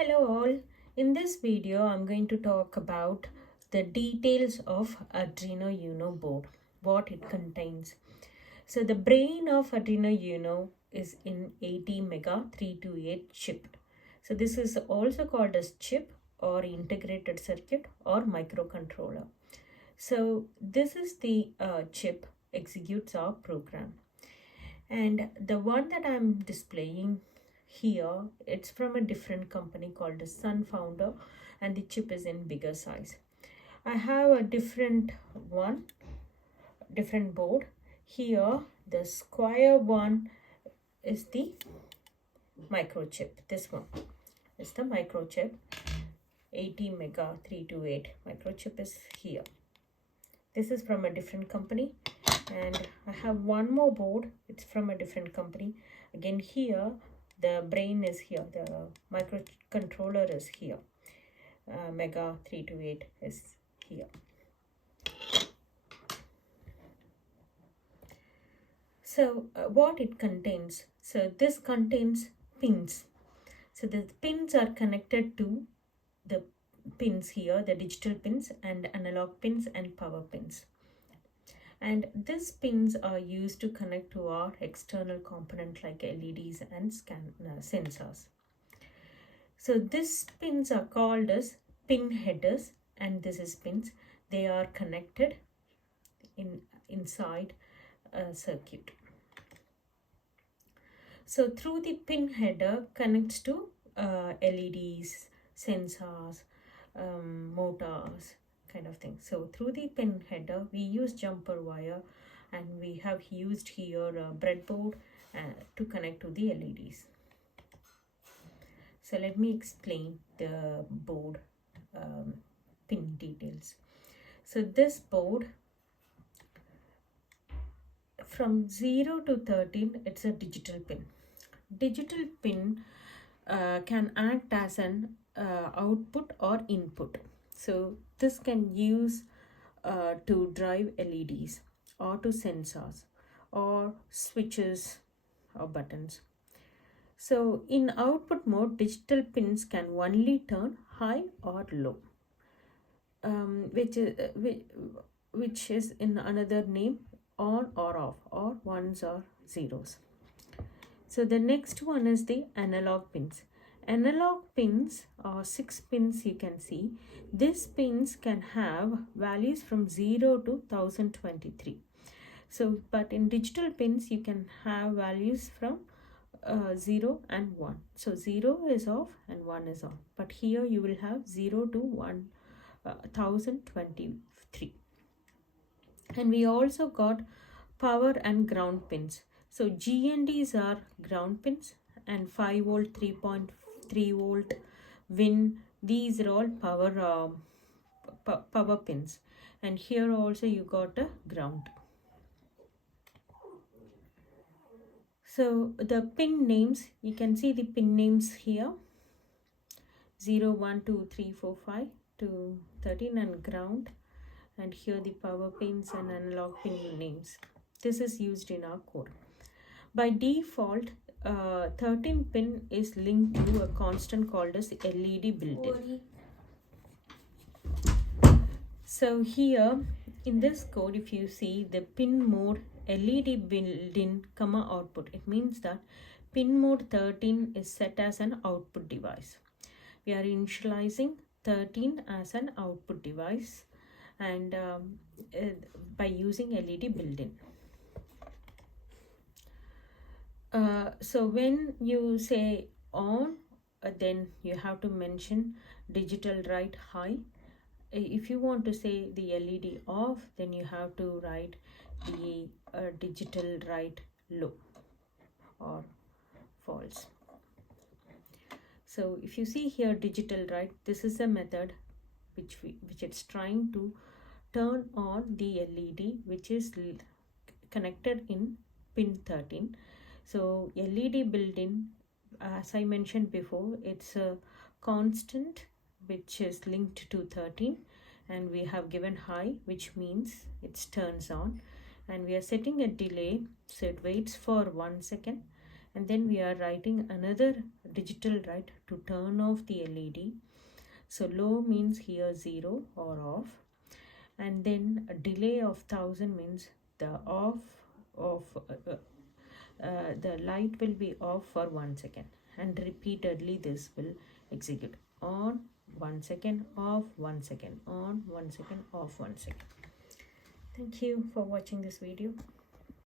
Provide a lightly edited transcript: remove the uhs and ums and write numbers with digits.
Hello all. In this video I'm going to talk about the details of Arduino Uno board, what it contains. So the brain of Arduino Uno is in 80 mega 328 chip. So this is also called as chip or integrated circuit or microcontroller. So this is the chip executes our program, and the one that I'm displaying here, it's from a different company called the Sun Founder, and the chip is in bigger size. I have a different board here. The square one is the microchip. This one is the microchip. 80 mega 328 microchip is here. This is from a different company, and I have one more board. It's from a different company. Again, here the brain is here, the microcontroller is here, mega 328 is here. So what it contains? So this contains pins. So the pins are connected to the pins here, the digital pins and analog pins and power pins. And these pins are used to connect to our external component like LEDs and sensors. So these pins are called as pin headers, and this is pins. They are connected inside a circuit. So through the pin header connects to LEDs, sensors, motors, kind of thing. So through the pin header we use jumper wire, and we have used here a breadboard to connect to the LEDs. So let me explain the board pin details. So this board from 0 to 13, it's a digital pin. Digital pin can act as an output or input. So this can use to drive LEDs or to sensors or switches or buttons. So in output mode, digital pins can only turn high or low, which is in another name on or off, or ones or zeros. So the next one is the analog pins. Analog pins are 6 pins, you can see. These pins can have values from 0 to 1023. So but in digital pins you can have values from 0 and 1. So 0 is off and 1 is on, but here you will have 0 to 1023. And we also got power and ground pins. So GNDs are ground pins, and 5 volt, 3.3 volt, Win, these are all power pins. And here also you got a ground. So the pin names, you can see the pin names here, 0, 1, 2, 3, 4, 5 to 13, and ground. And here the power pins and analog pin names. This is used in our code. By default, 13 pin is linked to a constant called as LED built-in. So here in this code, if you see the pin mode LED built-in, output, it means that pin mode 13 is set as an output device. We are initializing 13 as an output device, and by using LED built-in. So when you say on, then you have to mention digital write high. If you want to say the LED off, then you have to write the digital write low or false. So if you see here digital write, this is a method which it's trying to turn on the LED which is connected in pin 13. So LED built-in, as I mentioned before, it's a constant which is linked to 13, and we have given high, which means it turns on, and we are setting a delay, so it waits for 1 second, and then we are writing another digital, right, to turn off the LED. So low means here 0 or off, and then a delay of 1000 means the off of the light will be off for 1 second, and repeatedly this will execute on 1 second, off 1 second, on 1 second, off 1 second. Thank you for watching this video.